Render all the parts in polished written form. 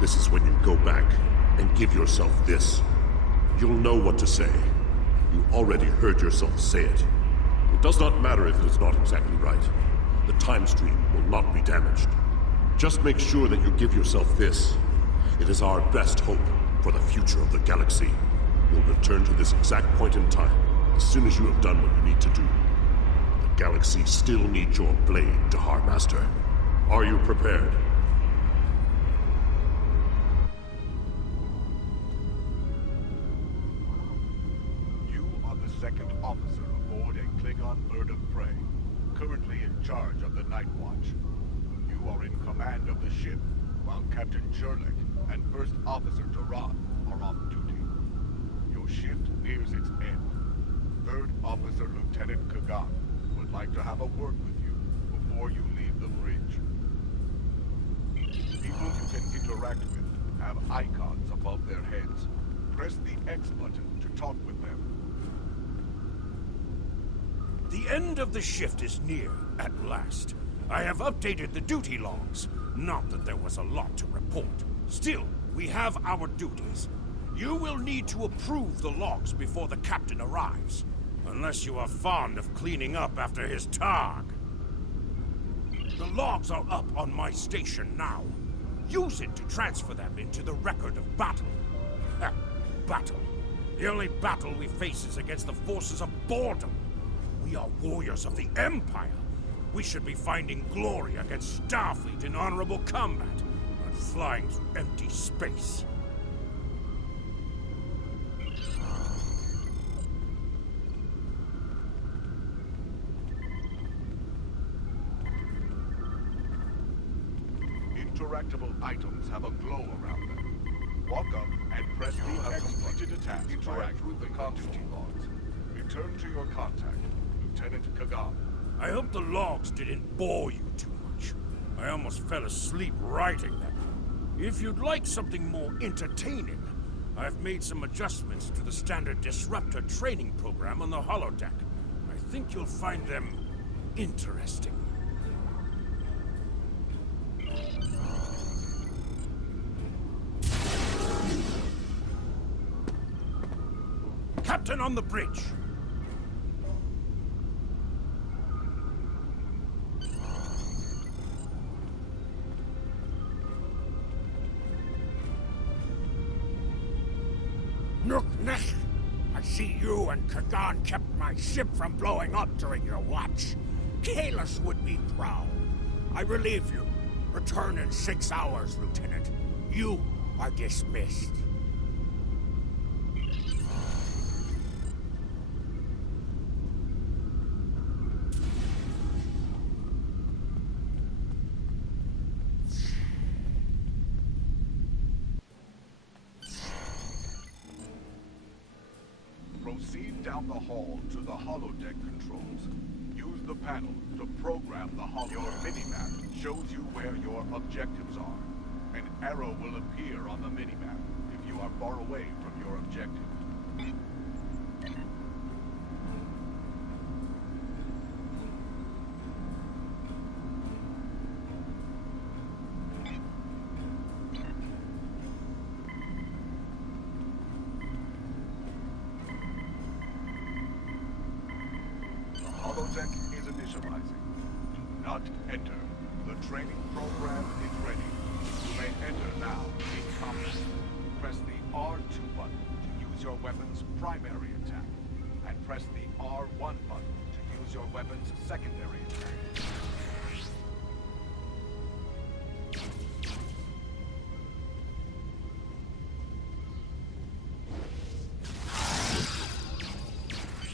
This is when you go back and give yourself this. You'll know what to say. You already heard yourself say it. It does not matter if it is not exactly right. The time stream will not be damaged. Just make sure that you give yourself this. It is our best hope for the future of the galaxy. We'll return to this exact point in time as soon as you have done what you need to do. The galaxy still needs your blade, Dahar Master. Are you prepared? You are the second officer aboard a Klingon bird of prey, currently in charge of the Night Watch. You are in command of the ship, while Captain Sherlock and First Officer Duran are off duty. Your shift nears its end. Third Officer Lieutenant Kagan would like to have a word with you before you leave the bridge. People you can interact with have icons above their heads. Press the X button to talk with them. The end of the shift is near, at last. I have updated the duty logs. Not that there was a lot to report. Still, we have our duties. You will need to approve the logs before the captain arrives. Unless you are fond of cleaning up after his targ. The logs are up on my station now. Use it to transfer them into the record of battle. Battle. The only battle we face is against the forces of boredom. We are warriors of the Empire. We should be finding glory against Starfleet in honorable combat, not flying through empty space. Interactable items have a glow around them. Walk up and press the X button to interact with the console logs. Return to your contact, Lieutenant Kagan. I hope the logs didn't bore you too much. I almost fell asleep writing them. If you'd like something more entertaining, I've made some adjustments to the standard Disruptor training program on the holodeck. I think you'll find them interesting. Captain on the bridge! Nook-Nech! I see you and Kagan kept my ship from blowing up during your watch. Kahless would be proud. I relieve you. Return in 6 hours, Lieutenant. You are dismissed. Proceed down the hall to the holodeck controls. Use the panel to program the holodeck. Your minimap shows you where your objectives are. An arrow will appear on the minimap if you are far away from your objective. Holodeck is initializing. Do not enter. The training program is ready. You may enter now in combat. Press the R2 button to use your weapon's primary attack, and press the R1 button to use your weapon's secondary attack.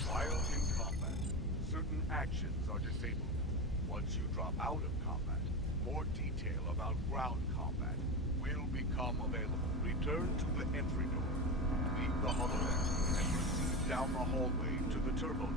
While in combat, certain actions are disabled. Once you drop out of combat, more detail about ground combat will become available. Return to the entry door. Leave the holodeck and proceed down the hallway to the turbo lift.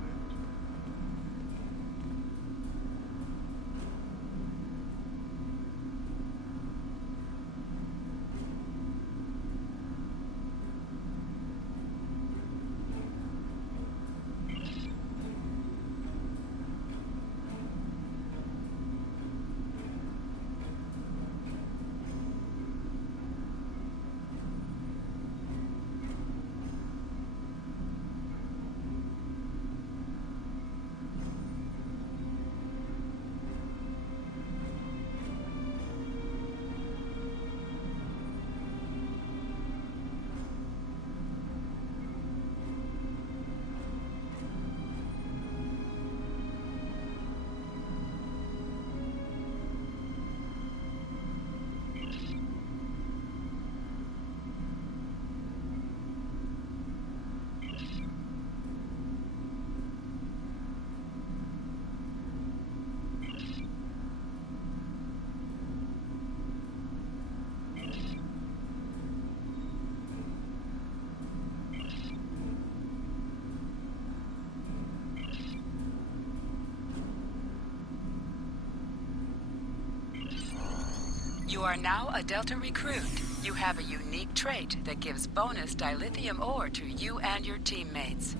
You are now a Delta recruit. You have a unique trait that gives bonus dilithium ore to you and your teammates.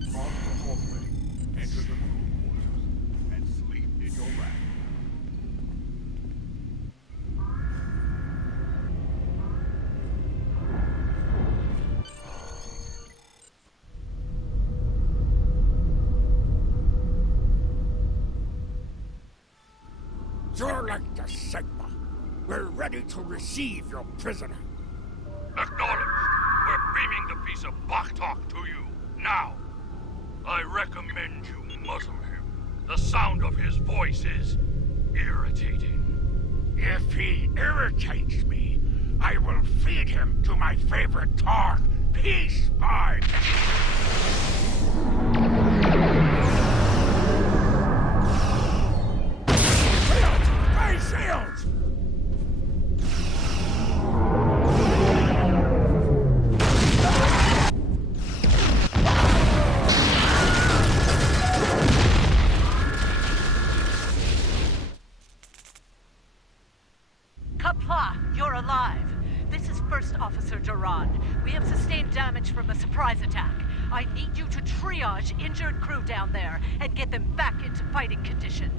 Cross the hallway, enter the crew quarters, and sleep in your rack. Zerlek the Sigma. We're ready to receive your prisoner. Acknowledged. We're beaming the piece of Bachtalk to you, now. I recommend you muzzle him. The sound of his voice is irritating. If he irritates me, I will feed him to my favorite Targ, Peace by... Shields! Kapla, you're alive. This is First Officer Duran. We have sustained damage from a surprise attack. I need you to triage injured crew down there and get them back into fighting condition.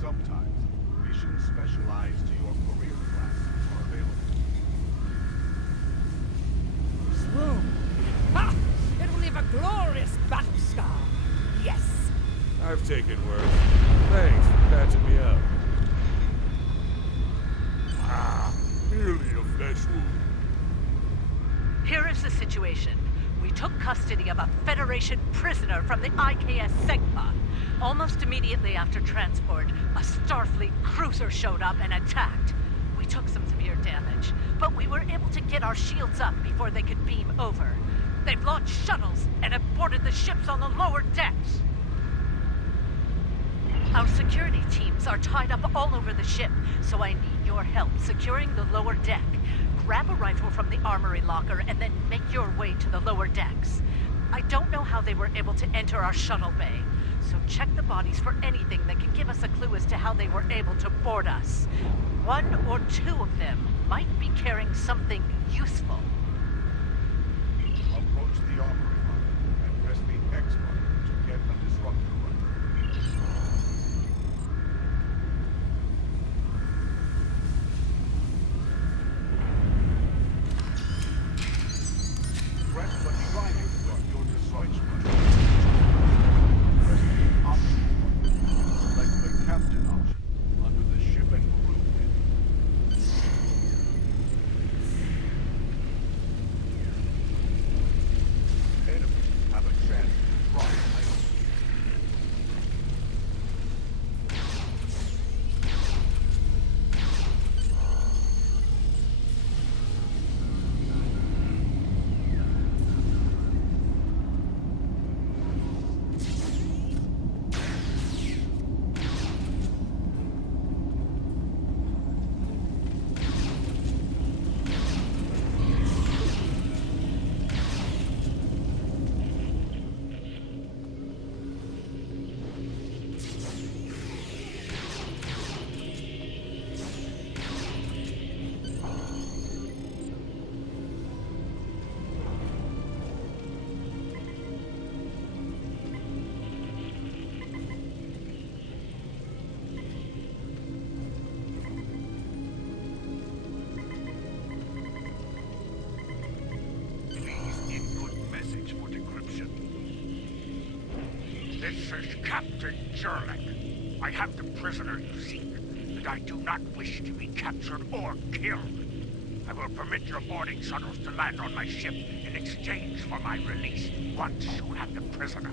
Sometimes, missions specialized to your career class are available. Swoon! Ha! It will leave a glorious battle scar. Yes! I've taken worse. Thanks for patching me up. Merely a flesh wound. Here is the situation. We took custody of a Federation prisoner from the IKS Segpa. Almost immediately after transport, a Starfleet cruiser showed up and attacked. We took some severe damage, but we were able to get our shields up before they could beam over. They've launched shuttles and have boarded the ships on the lower decks. Our security teams are tied up all over the ship, so I need your help securing the lower deck. Grab a rifle from the armory locker and then make your way to the lower decks. I don't know how they were able to enter our shuttle bay, so check the bodies for anything that can give us a clue as to how they were able to board us. One or two of them might be carrying something useful. Approach the armory locker and press the X button to get a disruptor rifle. Press the triangle on your device button. Press the option button. Select the captain option under the ship and crew menu. Enemies have a chance to try and This is Captain Zerlek. I have the prisoner you seek, and I do not wish to be captured or killed. I will permit your boarding shuttles to land on my ship in exchange for my release once you have the prisoner.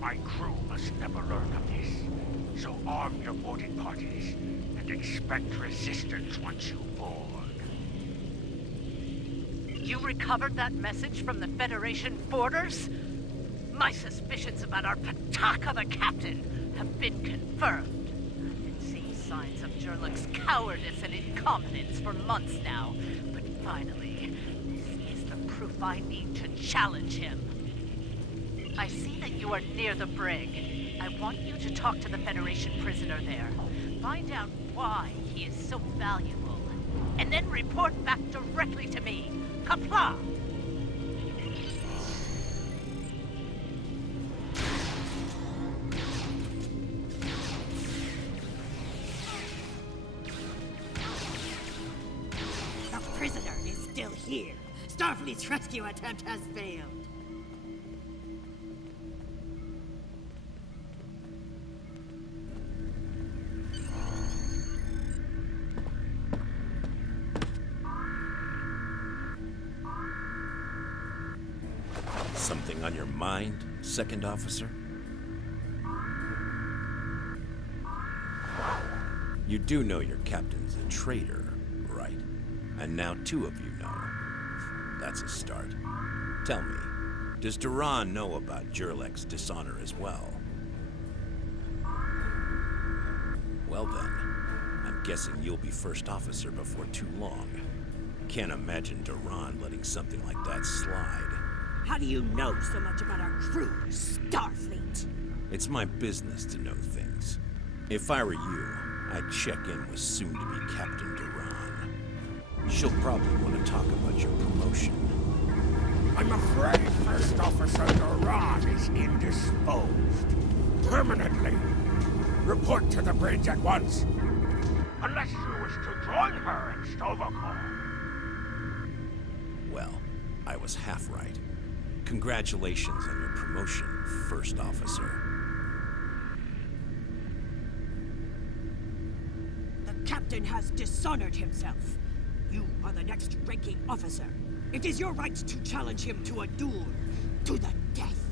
My crew must never learn of this, so arm your boarding parties and expect resistance once you board. You recovered that message from the Federation forwarders? My suspicions about our Pataka the Captain have been confirmed. I've been seeing signs of Zerlek's cowardice and incompetence for months now, but finally, this is the proof I need to challenge him. I see that you are near the brig. I want you to talk to the Federation prisoner there. Find out why he is so valuable. And then report back directly to me. Kapla! The prisoner is still here. Starfleet's rescue attempt has failed. Something on your mind, Second Officer? You do know your captain's a traitor, right? And now two of you know. That's a start. Tell me, does Duran know about Jurlek's dishonor as well? Well then, I'm guessing you'll be first officer before too long. Can't imagine Duran letting something like that slide. How do you know so much about our crew, Starfleet? It's my business to know things. If I were you, I'd check in with soon-to-be Captain Duran. She'll probably want to talk about your promotion. I'm afraid First Officer Duran is indisposed. Permanently. Report to the bridge at once. Unless you wish to join her in Stovall. Well, I was half right. Congratulations on your promotion, First Officer. The captain has dishonored himself. You are the next ranking officer. It is your right to challenge him to a duel, to the death.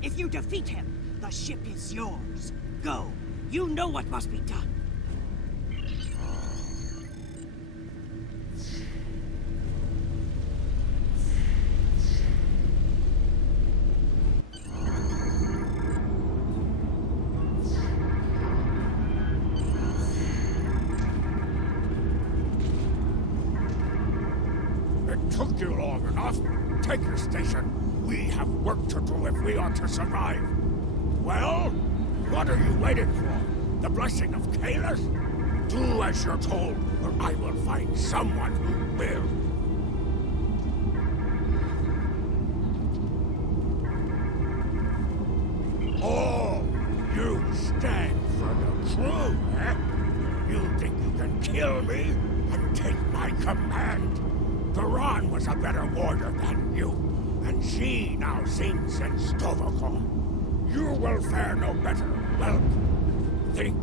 If you defeat him, the ship is yours. Go. You know what must be done. Took you long enough. Take your station. We have work to do if we are to survive. Well, what are you waiting for? The blessing of Kahless? Do as you're told, or I will find someone who will. Oh, you stand for the crew, eh? You think you can kill me and take my command? Duran was a better warrior than you, and she now sings in Stovall. You will fare no better. Well, think.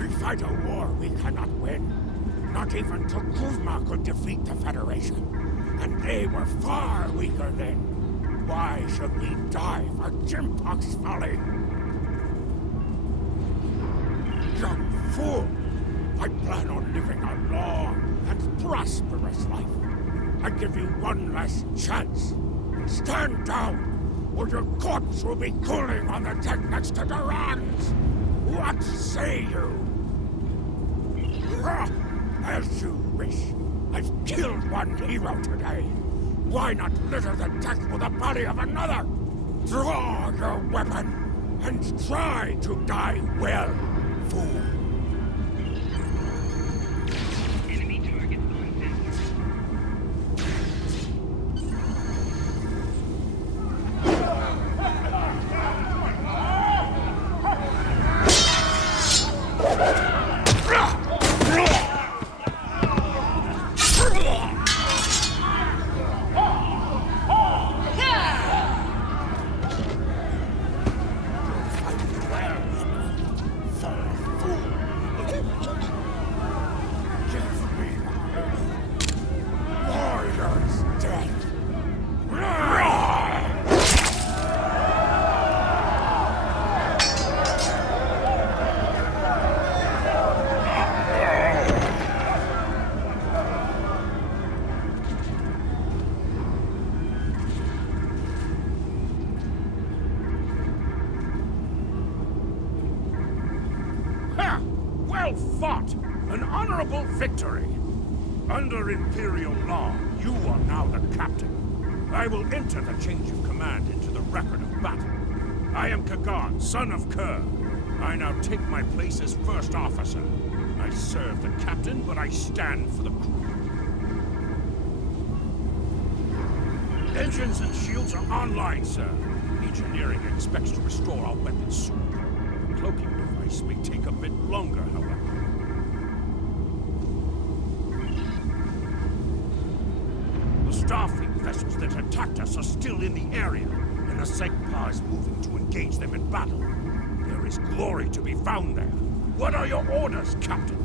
We fight a war we cannot win. Not even T'Kuvma could defeat the Federation, and they were far weaker then. Why should we die for Jimpock's folly? Young fool! I plan on living a long and prosperous life. I give you one last chance. Stand down, or your corpse will be cooling on the deck next to Duran's. What say you? As you wish. I've killed one hero today. Why not litter the deck with the body of another? Draw your weapon and try to die well, fool. Well fought! An honorable victory! Under Imperial law, you are now the captain. I will enter the change of command into the record of battle. I am Kagan, son of Kerr. I now take my place as first officer. I serve the captain, but I stand for the crew. Engines and shields are online, sir. Engineering expects to restore our weapons soon. The cloaking device may take a bit longer, however. The Starfleet vessels that attacked us are still in the area, and the Segpa is moving to engage them in battle. There is glory to be found there. What are your orders, Captain?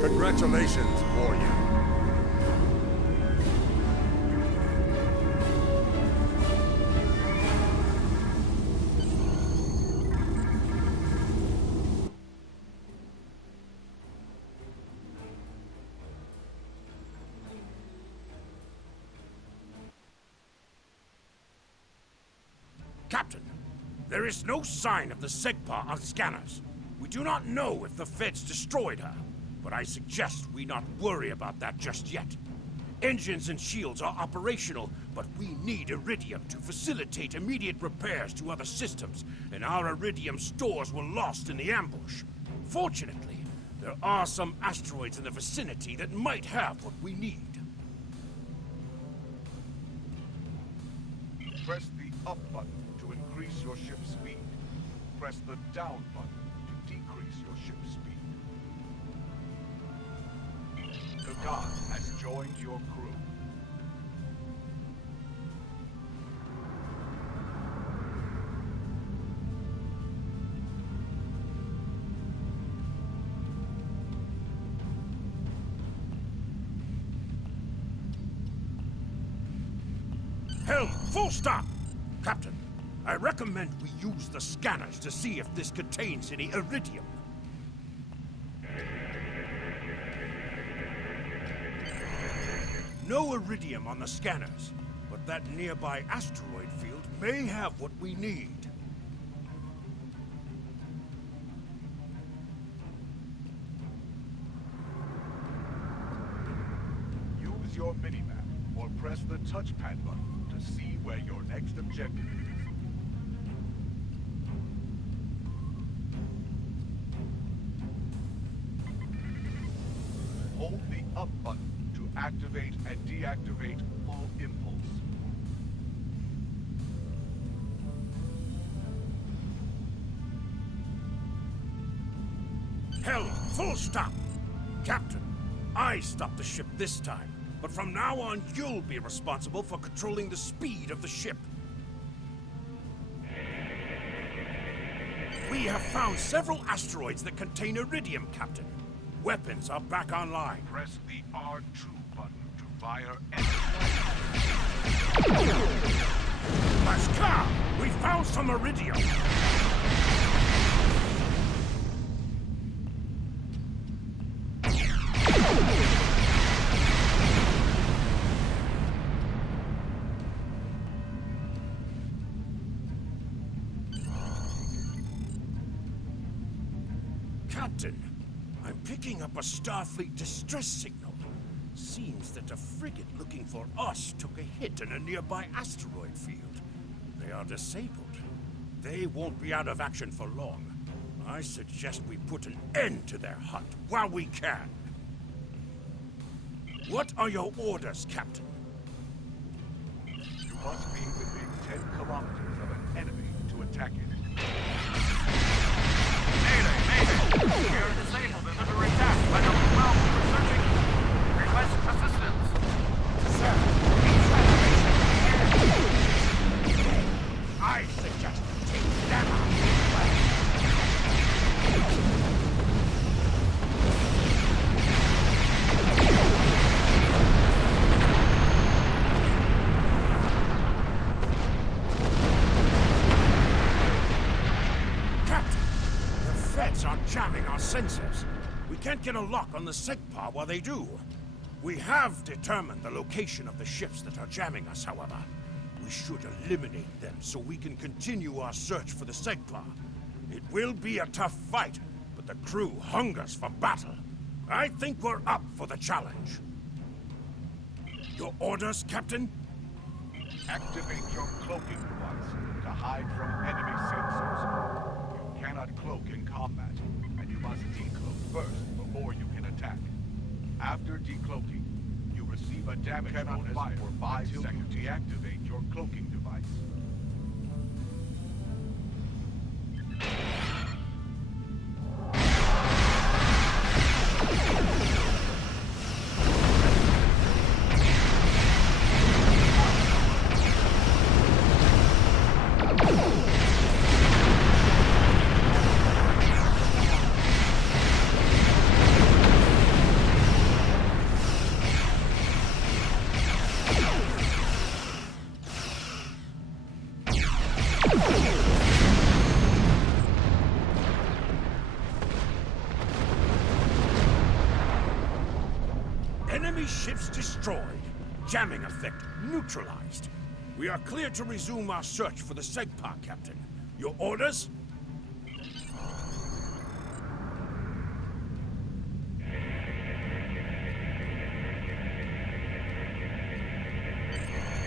Congratulations, warrior. Captain, there is no sign of the Segpa on scanners. We do not know if the Feds destroyed her, but I suggest we not worry about that just yet. Engines and shields are operational, but we need Iridium to facilitate immediate repairs to other systems, and our Iridium stores were lost in the ambush. Fortunately, there are some asteroids in the vicinity that might have what we need. Press the up button to increase your ship's speed. Press the down button to decrease your ship's speed. Kagan has joined your crew. Helm, full stop! Captain, I recommend we use the scanners to see if this contains any Iridium. No Iridium on the scanners, but that nearby asteroid field may have what we need. Use your minimap or press the touchpad button to see where your next objective is. Hold the up button to activate and deactivate full impulse. Helm, full stop! Captain, I stopped the ship this time, but from now on you'll be responsible for controlling the speed of the ship. We have found several asteroids that contain Iridium, Captain. Weapons are back online. Press the R2 button to fire Bashkar, we found some Iridium. Captain, I'm picking up a Starfleet distress signal. Seems that a frigate looking for us took a hit in a nearby asteroid field. They are disabled. They won't be out of action for long. I suggest we put an end to their hunt while we can. What are your orders, Captain? You must be within 10 kilometers of an enemy to attack it. Mayday! We are disabled and under attack by the 12 researching. Request assistance. Sir, I suggest we take them out. Captain, the Feds are jamming our sensors. We can't get a lock on the Segpa while they do. We have determined the location of the ships that are jamming us, however. We should eliminate them so we can continue our search for the Segpa. It will be a tough fight, but the crew hungers for battle. I think we're up for the challenge. Your orders, Captain? Activate your cloaking device to hide from enemy sensors. You cannot cloak in combat, and you must decloak first before you can attack. After decloaking, you receive a damage bonus for 5 seconds to deactivate your cloaking device. Enemy ships destroyed. Jamming effect neutralized. We are clear to resume our search for the Segpa, Captain. Your orders?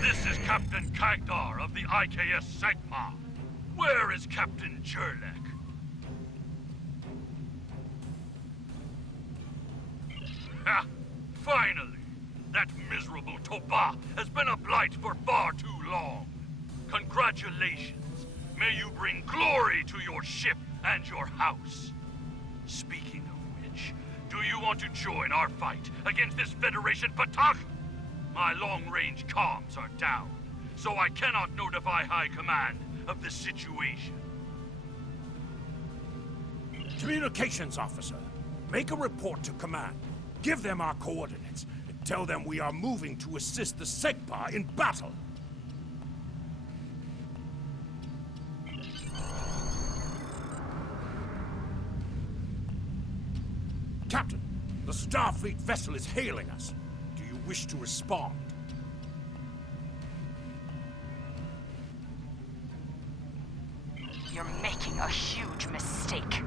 This is Captain Kagdar of the IKS Segpa. Where is Captain Jurlek? Ah, finally! That miserable Toba has been a blight for far too long. Congratulations. May you bring glory to your ship and your house. Speaking of which, do you want to join our fight against this Federation Patak? My long-range comms are down, so I cannot notify High Command of the situation. Communications officer, make a report to command. Give them our coordinates, and tell them we are moving to assist the Segpa in battle. Captain, the Starfleet vessel is hailing us. Do you wish to respond? You're making a huge mistake.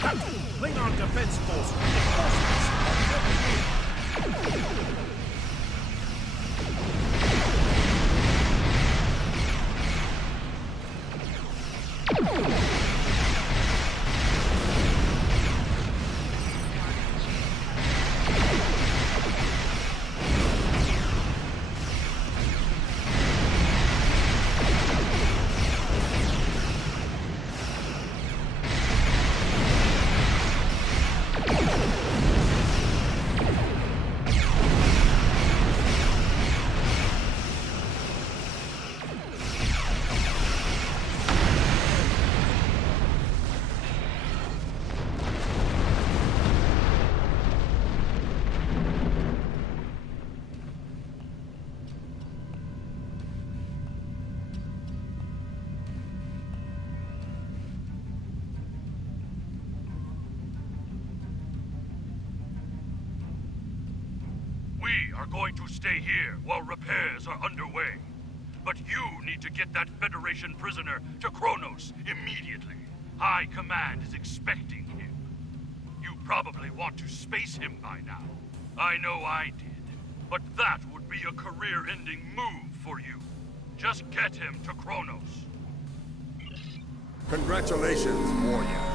Captain, Klingon Defense Force reinforcements are moving in. We are going to stay here while repairs are underway. But you need to get that Federation prisoner to Kronos immediately. High Command is expecting him. You probably want to space him by now. I know I did. But that would be a career-ending move for you. Just get him to Kronos. Congratulations, warrior.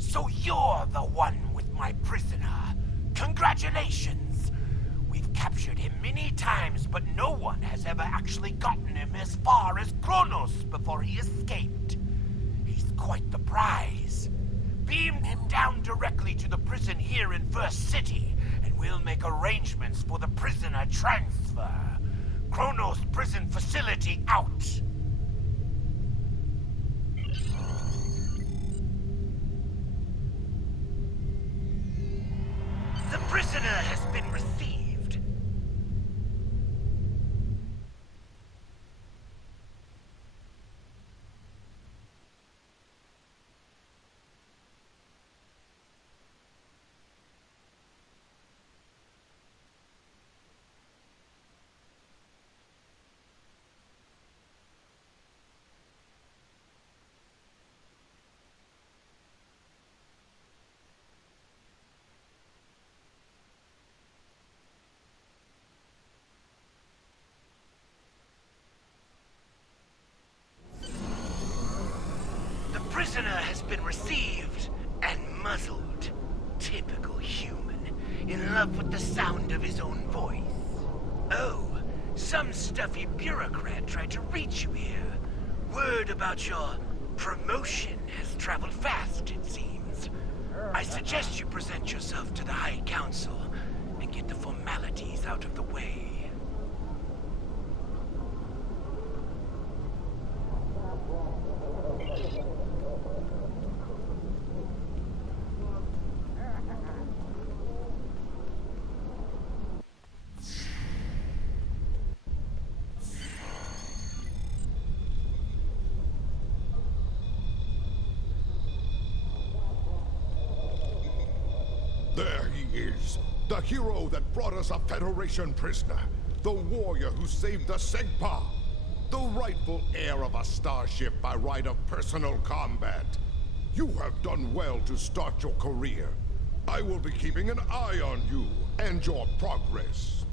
So you're the one with my prisoner. Congratulations! We've captured him many times, but no one has ever actually gotten him as far as Kronos before he escaped. He's quite the prize. Beam him down directly to the prison here in First City, and we'll make arrangements for the prisoner transfer. Kronos prison facility out. prisoner has been received and muzzled. Typical human, in love with the sound of his own voice. Oh, some stuffy bureaucrat tried to reach you here. Word about your promotion has traveled fast, it seems. I suggest you present yourself to the High Council and get the formalities out of the way. There he is. The hero that brought us a Federation prisoner. The warrior who saved the Segpa. The rightful heir of a starship by right of personal combat. You have done well to start your career. I will be keeping an eye on you and your progress.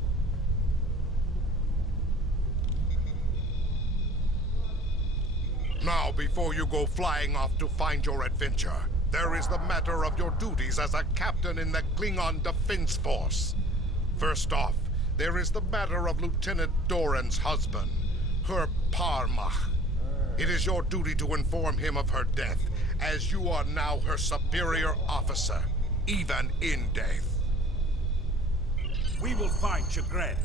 Now, before you go flying off to find your adventure, there is the matter of your duties as a captain in the Klingon Defense Force. First off, there is the matter of Lieutenant Doran's husband, her Parmach. It is your duty to inform him of her death, as you are now her superior officer, even in death. We will find Chagrin,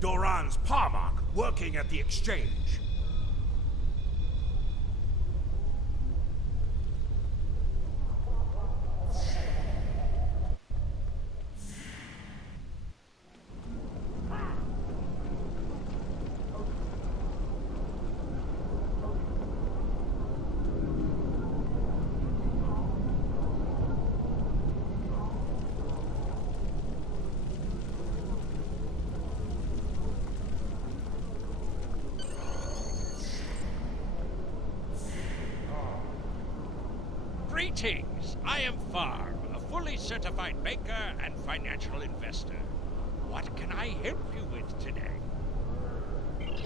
Doran's Parmach, working at the exchange. Greetings! I am Farm, a fully certified banker and financial investor. What can I help you with today?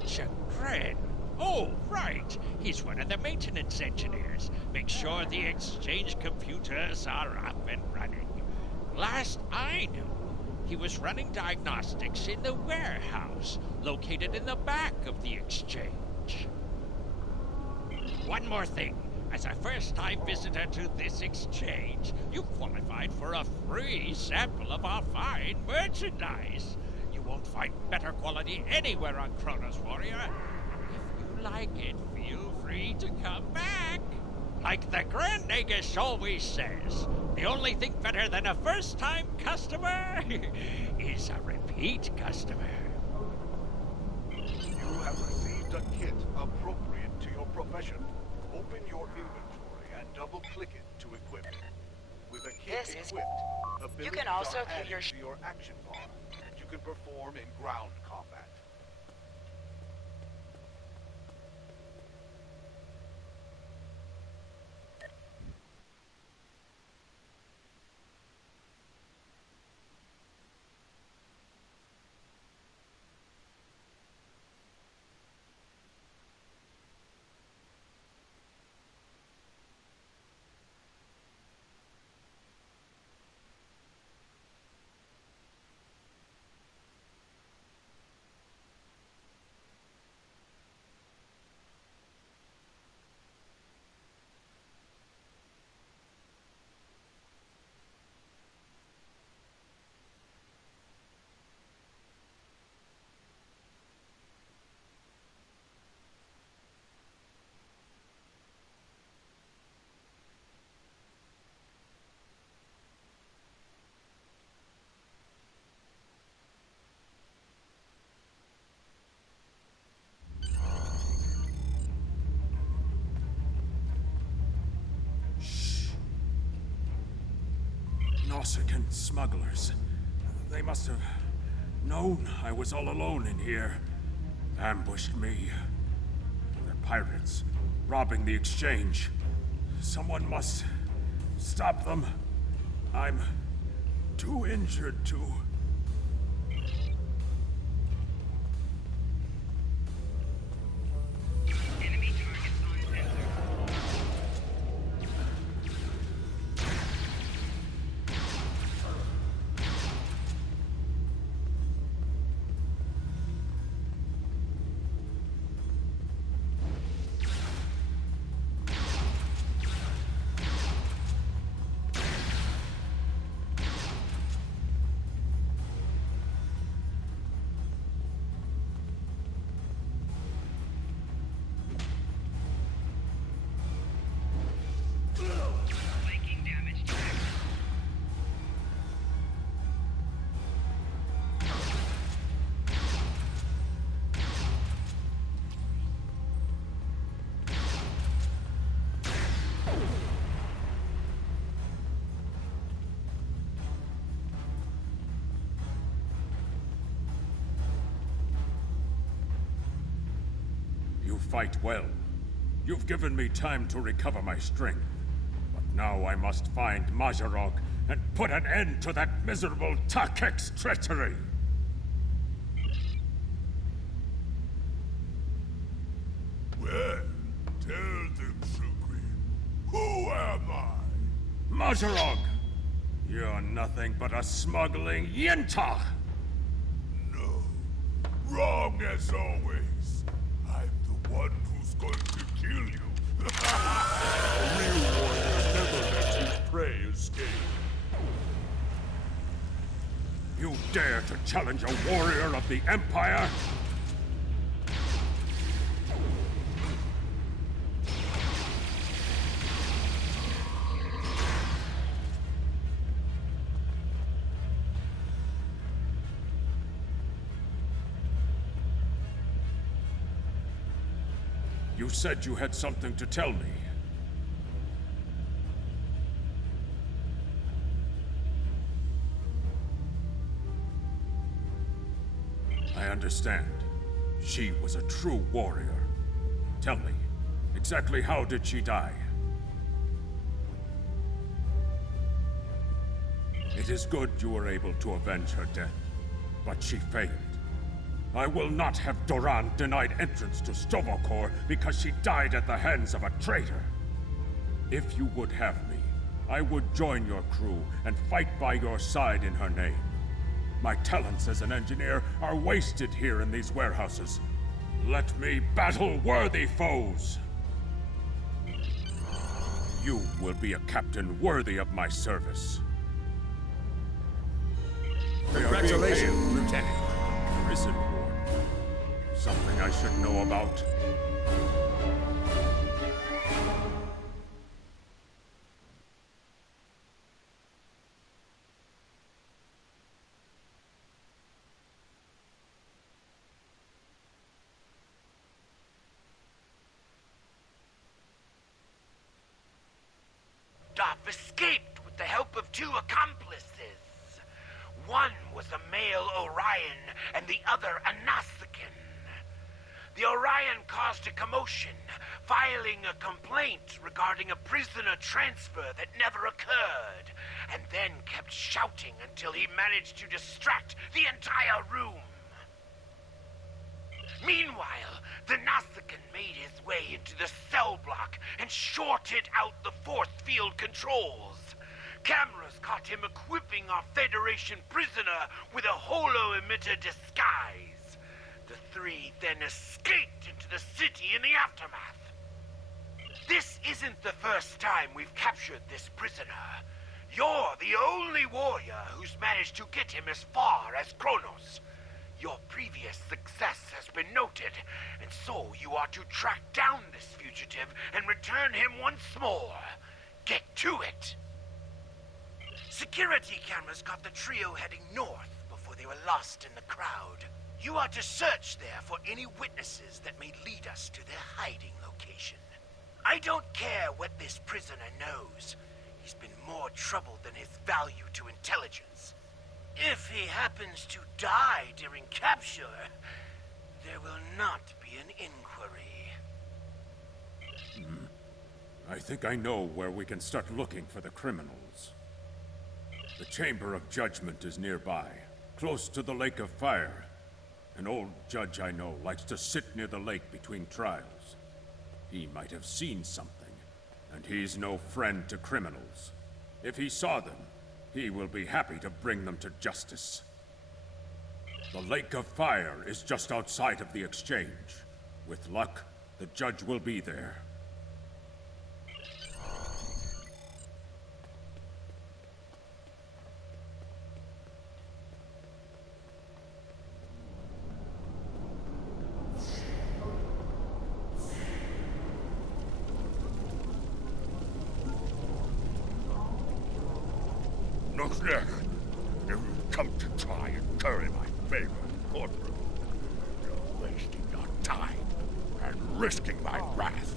Chagrin. Oh, right. He's one of the maintenance engineers. Make sure the exchange computers are up and running. Last I knew, he was running diagnostics in the warehouse, located in the back of the exchange. One more thing. As a first-time visitor to this exchange, you qualified for a free sample of our fine merchandise. You won't find better quality anywhere on Kronos, Warrior. If you like it, feel free to come back. Like the Grand Nagus always says, the only thing better than a first-time customer is a repeat customer. You have received a kit appropriate to your profession. Open your inventory and double-click it to equip it. With a kit equipped, abilities You can also are view added your to your action bar, and you can perform in ground combat. Nausicaan smugglers. They must have known I was all alone in here. Ambushed me. They're pirates, robbing the exchange. Someone must stop them. I'm too injured to... fight well. You've given me time to recover my strength. But now I must find Mazarog and put an end to that miserable Takek's treachery! Well, tell them, Sukri. Who am I? Mazarog! You're nothing but a smuggling Yintah! No. Wrong as always. I'm the one who's going to kill you. A real warrior never lets his prey escape. You dare to challenge a warrior of the Empire? You said you had something to tell me. I understand. She was a true warrior. Tell me, exactly how did she die? It is good you were able to avenge her death, but she failed. I will not have Doran denied entrance to Sto-vo-kor because she died at the hands of a traitor. If you would have me, I would join your crew and fight by your side in her name. My talents as an engineer are wasted here in these warehouses. Let me battle worthy foes! You will be a captain worthy of my service. Congratulations, Lieutenant. Prison warden. Something I should know about. Darth escaped with the help of two accomplices. One was a male Orion, and the other a Nausicaan. The Orion caused a commotion, filing a complaint regarding a prisoner transfer that never occurred, and then kept shouting until he managed to distract the entire room. Meanwhile, the Nausicaan made his way into the cell block and shorted out the force field controls. Cameras caught him equipping our Federation prisoner with a holo-emitter disguise. The three then escaped into the city in the aftermath. This isn't the first time we've captured this prisoner. You're the only warrior who's managed to get him as far as Kronos. Your previous success has been noted, and so you are to track down this fugitive and return him once more. Get to it! Security cameras caught the trio heading north before they were lost in the crowd. You are to search there for any witnesses that may lead us to their hiding location. I don't care what this prisoner knows. He's been more trouble than his value to intelligence. If he happens to die during capture, there will not be an inquiry. I think I know where we can start looking for the criminals. The Chamber of Judgment is nearby, close to the Lake of Fire. An old judge I know likes to sit near the lake between trials. He might have seen something, and he's no friend to criminals. If he saw them, he will be happy to bring them to justice. The Lake of Fire is just outside of the exchange. With luck, the judge will be there. Nuknek, if you come to try and curry my favor in the courtroom, you're wasting your time and risking my wrath.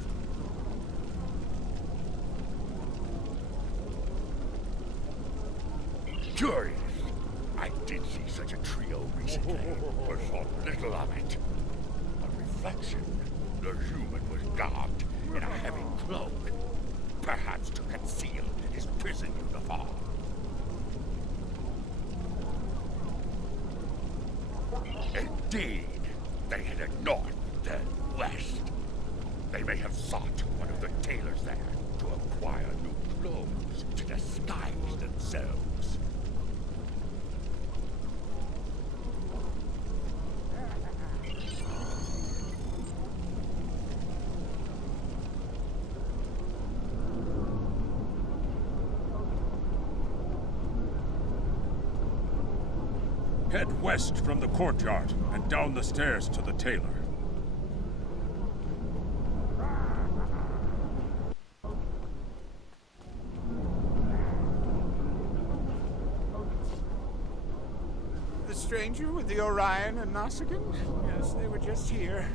Curious. I did see such a trio recently, but thought little of it. A reflection. older human was garbed in a heavy cloak, perhaps to conceal his prison uniform. Indeed, they headed north, then west. They may have sought one of the tailors there to acquire new clothes to disguise themselves. Head west from the courtyard and down the stairs to the tailor. The stranger with the Orion and Nausicaan? Yes, they were just here.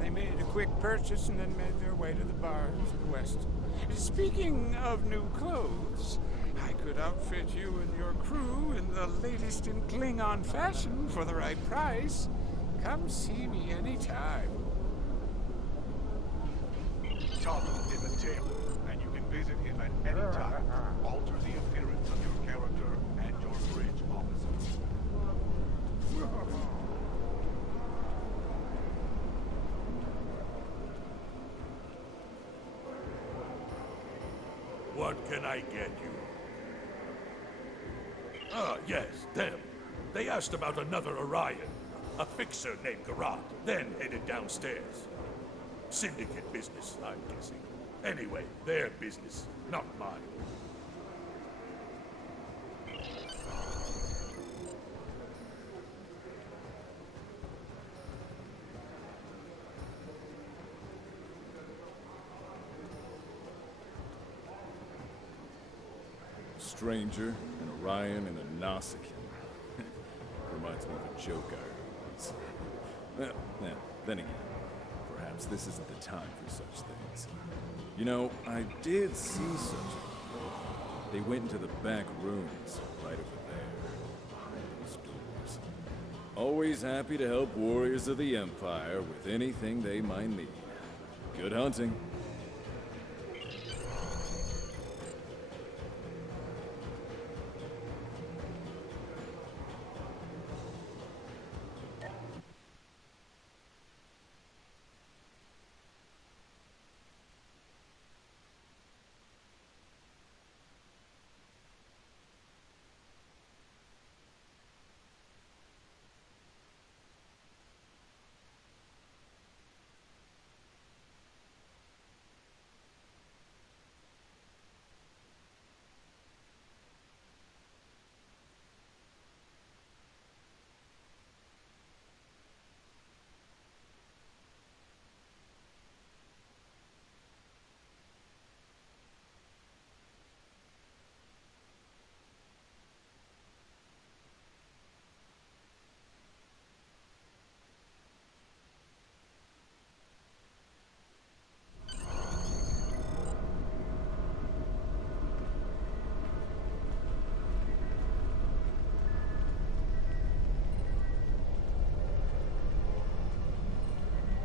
They made a quick purchase and then made their way to the bar to the west. Speaking of new clothes, I could outfit you and your crew in the latest in Klingon fashion for the right price. Come see me anytime. Talk is a tailor, and you can visit him at any time. Alter the appearance of your character and your bridge officer. What can I get you? Ah, yes, them. They asked about another Orion. A fixer named Garat, then headed downstairs. Syndicate business, I'm guessing. Anyway, their business, not mine. Stranger, an Orion, and a Nausicaan. Reminds me of a joke I heard once. Well, then again, perhaps this isn't the time for such things. You know, I did see such a... They went into the back rooms, right over there. Behind those doors. Always happy to help warriors of the Empire with anything they might need. Good hunting.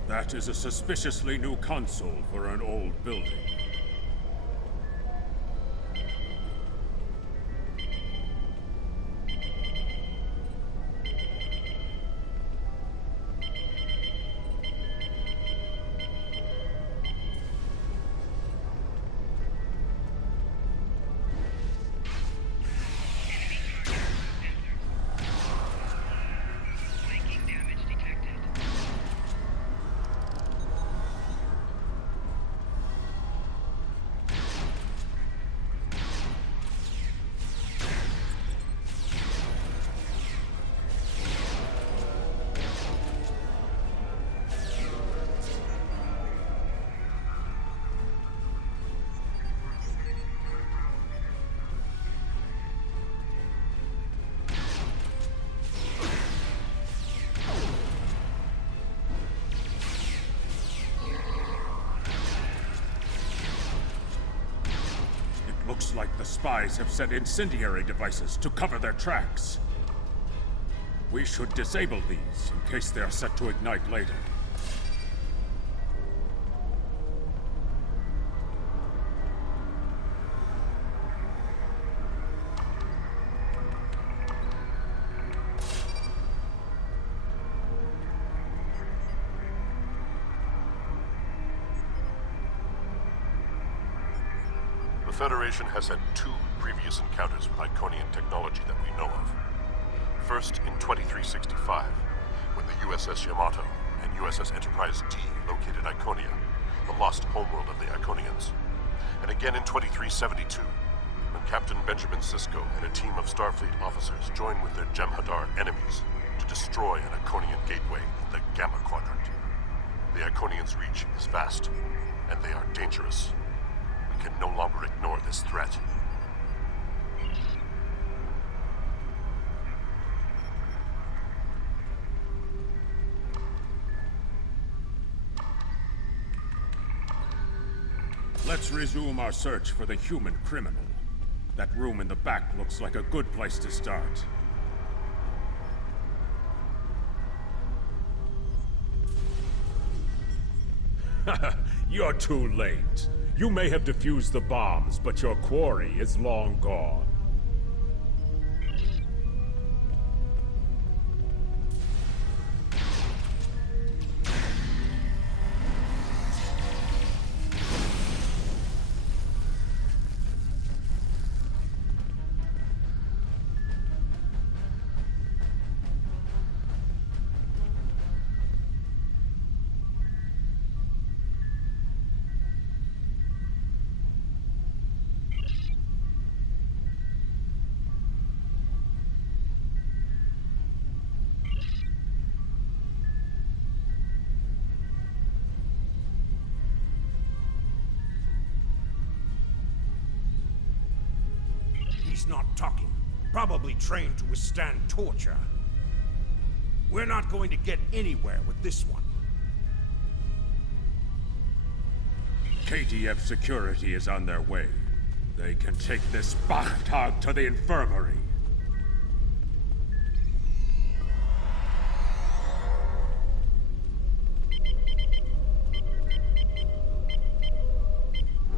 That is a suspiciously new console for an old building. Looks like the spies have set incendiary devices to cover their tracks. We should disable these in case they are set to ignite later. Federation has had 2 previous encounters with Iconian technology that we know of. First, in 2365, when the USS Yamato and USS Enterprise D located Iconia, the lost homeworld of the Iconians. And again in 2372, when Captain Benjamin Sisko and a team of Starfleet officers joined with their Jem'Hadar enemies to destroy an Iconian gateway in the Gamma Quadrant. The Iconians' reach is vast, and they are dangerous. We can no longer ignore this threat. Let's resume our search for the human criminal. That room in the back looks like a good place to start. You're too late. You may have defused the bombs, but your quarry is long gone. He's not talking. Probably trained to withstand torture. We're not going to get anywhere with this one. KDF security is on their way. They can take this Bachtag to the infirmary.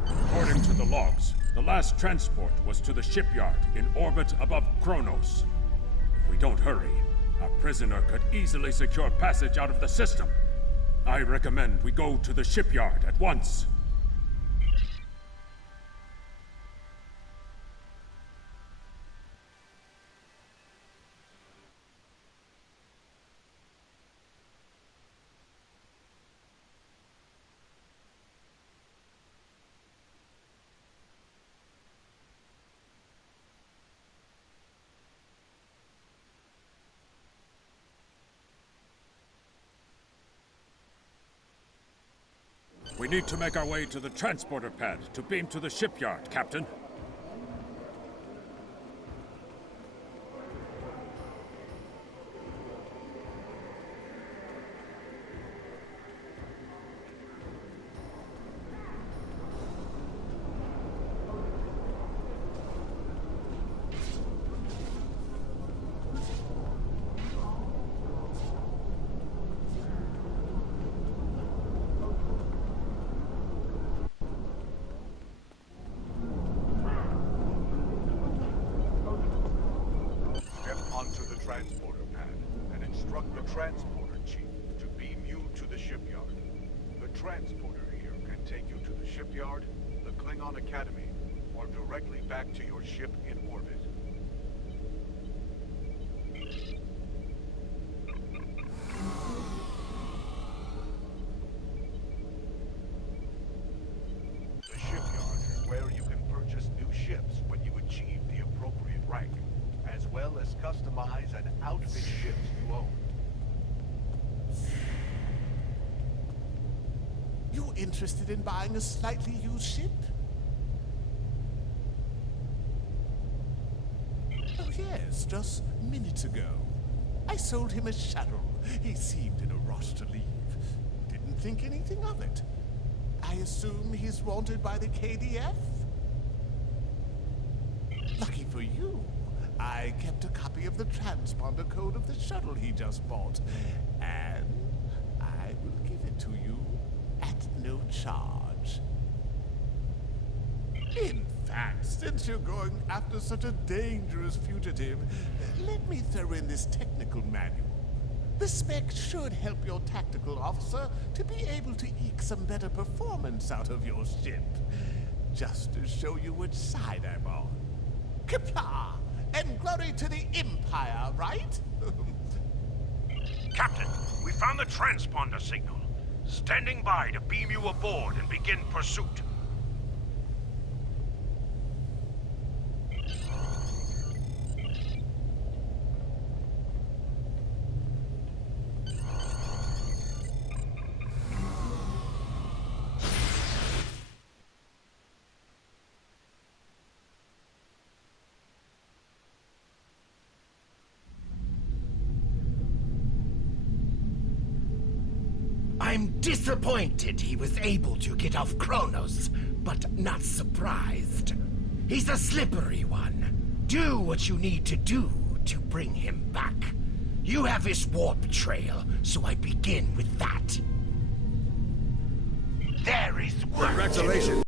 According to the logs, the last transport was to the shipyard in orbit above Kronos. If we don't hurry, a prisoner could easily secure passage out of the system. I recommend we go to the shipyard at once. We need to make our way to the transporter pad to beam to the shipyard, Captain. Transporter pad and instruct the transporter chief to beam you to the shipyard. The transporter here can take you to the shipyard, the Klingon Academy, or directly back to your ship in orbit. The shipyard is where you can purchase new ships when you achieve the appropriate rank, as well as customize and outfit ships you own. You interested in buying a slightly used ship? Oh yes, just minutes ago. I sold him a shuttle. He seemed in a rush to leave. Didn't think anything of it. I assume he's wanted by the KDF? Lucky for you. I kept a copy of the transponder code of the shuttle he just bought, and I will give it to you at no charge. In fact, since you're going after such a dangerous fugitive, let me throw in this technical manual. The spec should help your tactical officer to be able to eke some better performance out of your ship. just to show you which side I'm on. Qapla'! And glory to the Empire, right? Captain, we found the transponder signal. Standing by to beam you aboard and begin pursuit. I'm disappointed he was able to get off Kronos, but not surprised. He's a slippery one. Do what you need to do to bring him back. You have his warp trail, so I begin with that. There is work. Congratulations.